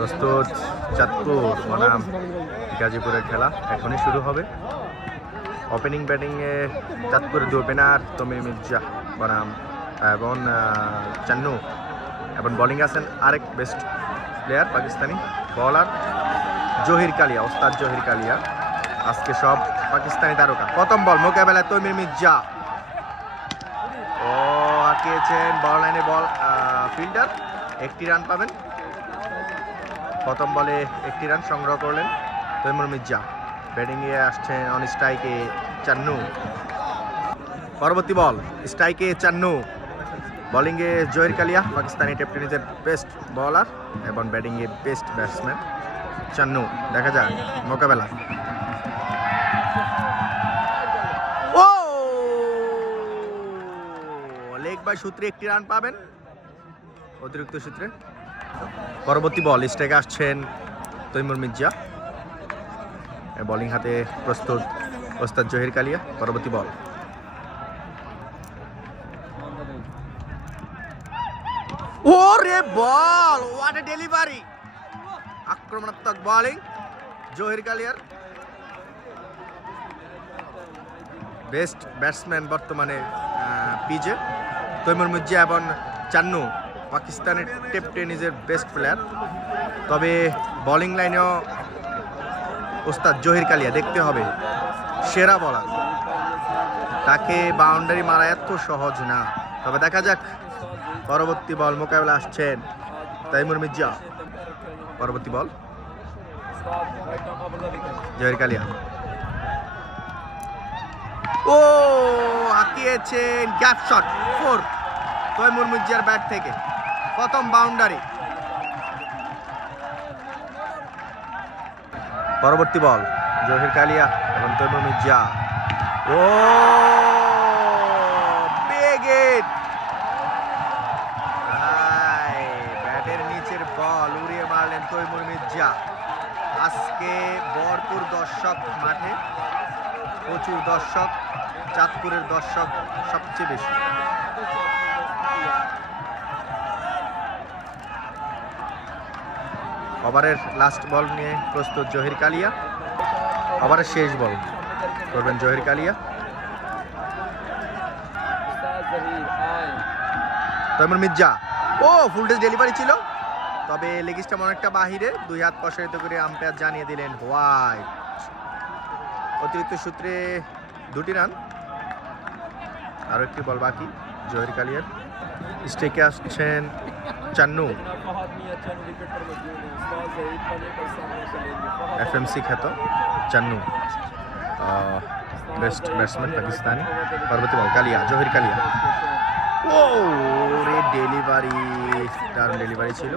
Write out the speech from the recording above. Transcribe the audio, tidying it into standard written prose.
প্রস্তুত চাঁদপুর বনাম গাজীপুরের খেলা এখনই শুরু হবে। ওপেনিং ব্যাটিংয়ে চাঁদপুরের দু ওপেনার তমিম মির্জা বনাম এবং চান্নু, এবং বোলিং আছেন আরেক বেস্ট প্লেয়ার পাকিস্তানি বলার জহির কালিয়া, ওস্তাদ জহির কালিয়া। আজকে সব পাকিস্তানি তারকা। প্রথম বল মোকাবেলায় তমিম মির্জা, ও আঁকিয়েছেন বল লাইনে, বল ফিল্ডার, একটি রান পাবেন। প্রথম বলে একটি রান সংগ্রহ করলেন তৈমুর মির্জা। ব্যাটিংয়ে আসছেন অন স্ট্রাইকে চান্নু। পরবর্তী বল স্ট্রাইকে চান্নু, বোলিংয়ে জহির কালিয়া, পাকিস্তানি টেপ টেনিসের বেস্ট বোলার এবং ব্যাটিংয়ে বেস্ট ব্যাটসম্যান চান্নু। দেখা যাক মোকাবেলা। ও লেগ বাই সূত্রে একটি রান পাবেন, অতিরিক্ত সূত্রে। পরবর্তী বল স্ট্রাইকে আসছেন তৈমুর মির্জা, বোলিং হাতে প্রস্তুত ওস্তাদ জহির কালিয়া। পরবর্তী বল ওরে বল, হোয়াট এ ডেলিভারি! আক্রমণাত্মক বোলিং জহির কালিয়ার। বেস্ট ব্যাটসম্যান বর্তমানে পিজে তৈমুর মির্জা এবং চান্নু পাকিস্তানের টেপ টেনিসের বেস্ট প্লেয়ার। তবে বোলিং লাইনেও ওস্তাদ জহির কালিয়া দেখতে হবে, সেরা বলার। তাকে বাউন্ডারি মারা এত সহজ না। তবে দেখা যাক পরবর্তী বল মোকাবেলা আসছেন তৈমুর মির্জা। পরবর্তী বল জহির কালিয়া, ও হাঁকিয়েছেন গ্যাপ শট, 4 তৈমুর মির্জার ব্যাট থেকে প্রথম বাউন্ডারি। পরবর্তী বল জহির কালিয়া এবং তৈমুর মির্জা, ও বিগ হিট! ব্যাটের নিচের বল উড়িয়ে মারলেন তৈমুর মির্জা। আজকে ভরপুর দর্শক মাঠে, প্রচুর দর্শক, চাঁদপুরের দর্শক সবচেয়ে বেশি। ওভারের লাস্ট বল নিয়ে প্রস্তুত জহির কালিয়া। ওভারের শেষ বল করবেন জহির কালিয়া। তৈমুর মির্জা, ও ফুলটেজ ডেলিভারি ছিল, তবে লেগিসটা অনেকটা বাহিরে, 2 হাত প্রসারিত করে আম্পায়ার জানিয়ে দিলেন হোয়াইট। অতিরিক্ত সূত্রে 2টি রান, আরও একটি বল বাকি জহির কালিয়ার। স্ট্রাইকে আসছেন চান্নু, FMC খ্যাত চান্নু, বেস্ট ব্যাটসম্যান পাকিস্তানি। পরবর্তী বল কালিয়া, জহির কালিয়া, ও রে ডেলিভারি, দারুণ ডেলিভারি ছিল।